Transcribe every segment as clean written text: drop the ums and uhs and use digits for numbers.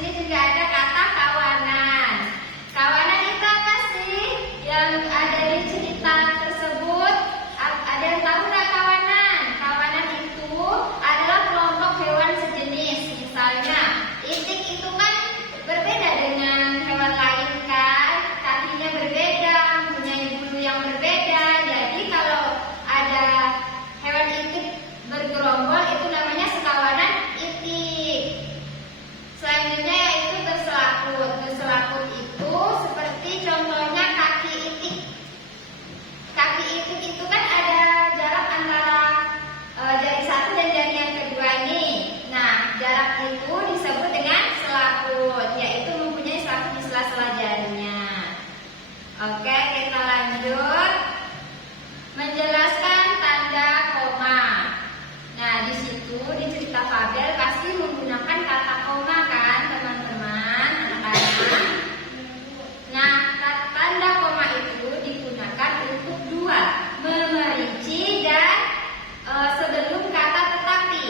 sini juga ada kata kawanan. Kawanan itu apa sih yang ada di cerita tersebut? Ada yang tahu nggak kawanan? Kawanan itu adalah kelompok hewan sejenis. Misalnya, itik itu kan berbeda dengan hewan lain kan? Kakinya berbeda, mempunyai bulu yang berbeda. Jadi kalau ada hewan itik bergerombol itu namanya sekawanan itik. Selanjutnya yaitu berselaput. Berselaput itu seperti contohnya kaki itik. Kaki itik itu kan ada jarak antara jari satu dan jari yang kedua ini. Nah, jarak itu disebut dengan selaput, yaitu mempunyai selaput di sela-sela jarinya. Oke, kita lanjut menjelaskan tanda koma. Nah, di situ di cerita fabel pasti menggunakan kata koma kan, teman-teman, anak-anak. Nah, tanda koma itu digunakan untuk dua, memerinci dan sebelum kata tetapi.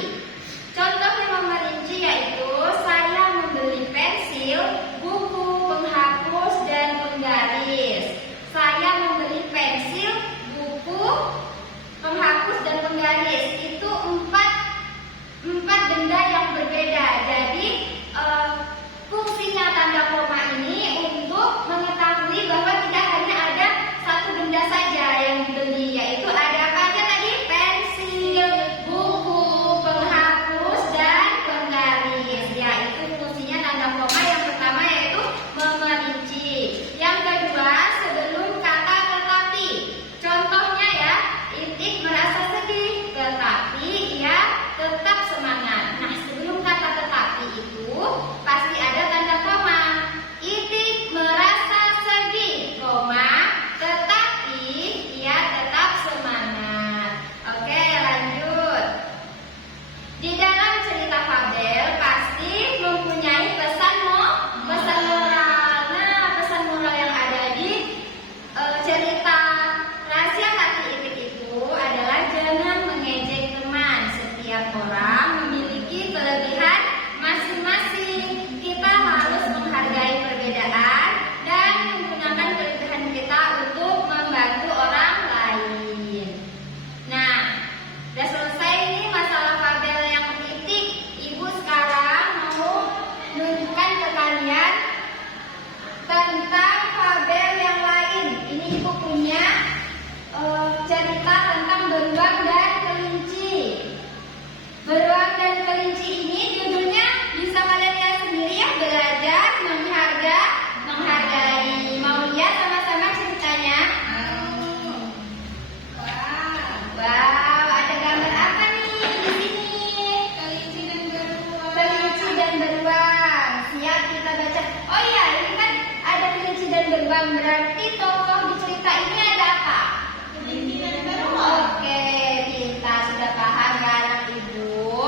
Contohnya memerinci yaitu saya membeli pensil, buku, penghapus, dan penggaris. Saya membeli pensil, buku, penghapus, dan penggaris. Itu empat benda yang berbeda. Jadi fungsinya tanda koma ini untuk mengetahui bahwa tidak hanya ada satu benda saja yang dibeli, yaitu ada apa aja tadi? Pensil, buku, penghapus, dan penggaris. Ya, itu fungsinya tanda koma. Yang pertama yaitu memerinci. Yang kedua, sebelum kata tetapi. Contohnya ya, itik merasa sedih, tetapi ia tetap semangat. Nah, sebelum kata tetapi itu pasti ada tanda koma. Itik merasa sedih, koma, tetapi ia tetap semangat. Oke, lanjut. Di dalam cerita fabel pasti mempunyai pesan moral. Nah, pesan moral yang ada di cerita rahasia kaki itik itu adalah jangan mengejek teman. Setiap orang memiliki kelebihan masing-masing. Kita harus menghargai perbedaan dan menggunakan kelebihan kita untuk membantu orang lain. Nah, udah selesai ini masalah fabel yang itik. Ibu sekarang mau menunjukkan ke kalian tentang fabel yang lain. Ini ibu punya cerita tentang beruang dan kelinci. Beruang dan kelinci ini judulnya bisa kalian lihat sendiri ya, belajar menghargai. Mau lihat sama-sama ceritanya? Wow, ada gambar apa nih di sini? Kelinci dan beruang. Siap kita baca. Oh iya, ini kan ada kelinci dan beruang. Berarti tokoh di cerita ini ada apa? Kelinci dan beruang. Oke, kita sudah paham ya anak ibu.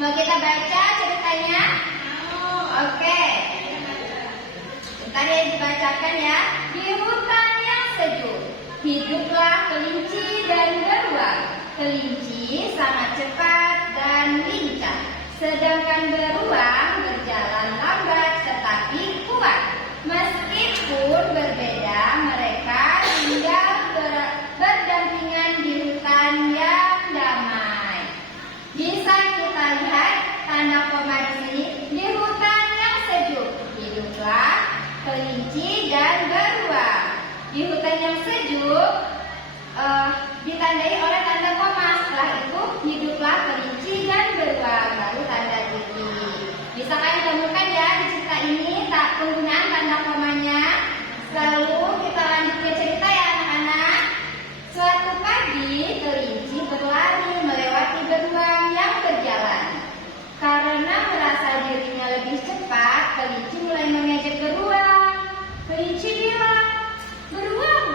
Mau kita baca ceritanya? Oke. Bentar ya dibacakan ya. Di hutan yang sejuk, hiduplah kelinci dan beruang. Kelinci sangat cepat dan lincah, sedangkan beruang berjalan lambat tetapi kuat. Meskipun berbeda, mereka tinggal berdampingan di hutan yang damai. Bisa kita lihat tanda koma di sini. Di hutan yang sejuk, hiduplah kelinci dan beruang. Di hutan yang sejuk ditandai oleh tanda koma. Setelah itu hiduplah kelinci dan beruang, lalu tanda titik. Bisa kalian temukan ya di cerita ini tak penggunaan tanda komanya. Lalu kita lanjut ke cerita ya anak-anak. Suatu pagi kelinci berlari melewati beruang yang berjalan. Karena merasa dirinya lebih cepat, kelinci mulai mengejek beruang. Kelinci bilang, "Beruang,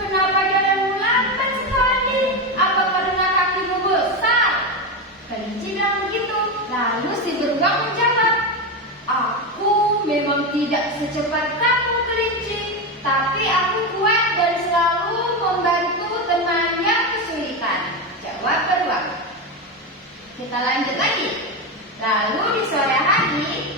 kenapa jalanmu lambat sekali? Apa karena kakimu besar?" Kelinci bilang begitu. Lalu si beruang menjawab, "Aku memang tidak secepat kamu kelinci, tapi aku kuat dan selalu membantu teman yang kesulitan," jawab beruang. Kita lanjut lagi. Lalu di sore hari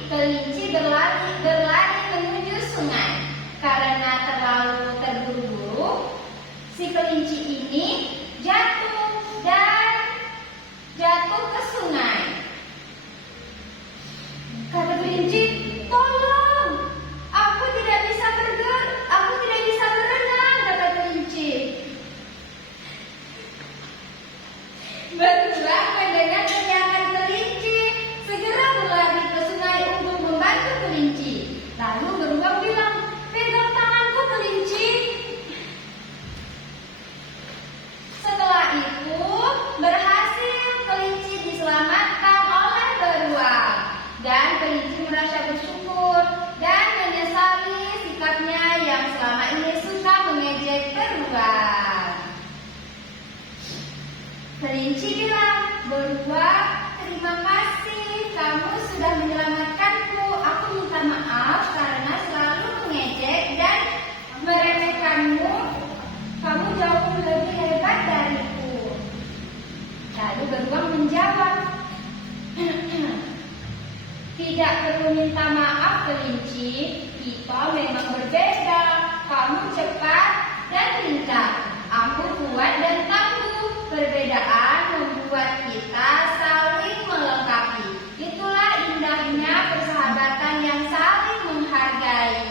Tidak perlu minta maaf kelinci, kita memang berbeda. Kamu cepat dan pintar, aku kuat dan tangguh. Perbedaan membuat kita saling melengkapi. Itulah indahnya persahabatan yang saling menghargai.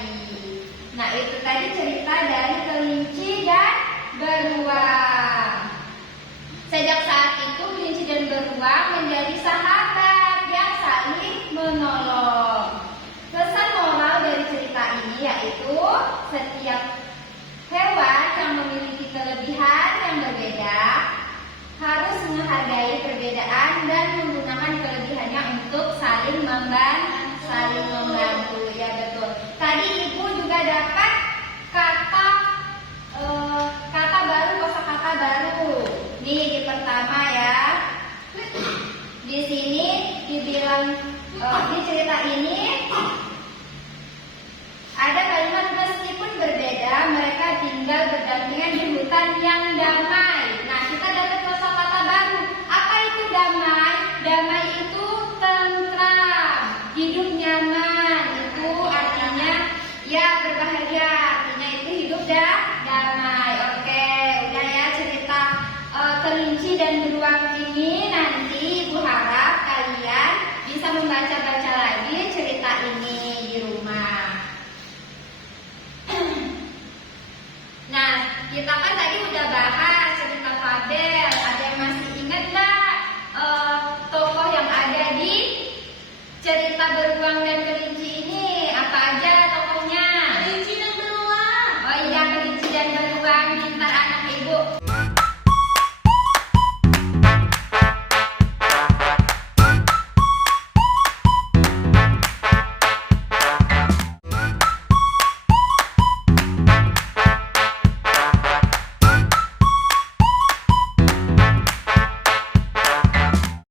Nah, itu tadi cerita dari kelinci dan beruang. Sejak saat itu kelinci dan beruang menjadi sahabat yang saling menolong. Pesan moral dari cerita ini yaitu setiap hewan yang memiliki kelebihan yang berbeda harus menghargai perbedaan dan menggunakan kelebihannya untuk saling membantu. Ya betul. Tadi Ibu juga dapat kata baru, kosakata baru. Nih di pertama ya. Di sini dibilang di cerita ini ada kalimat meskipun berbeda mereka tinggal berdampingan di hutan yang damai.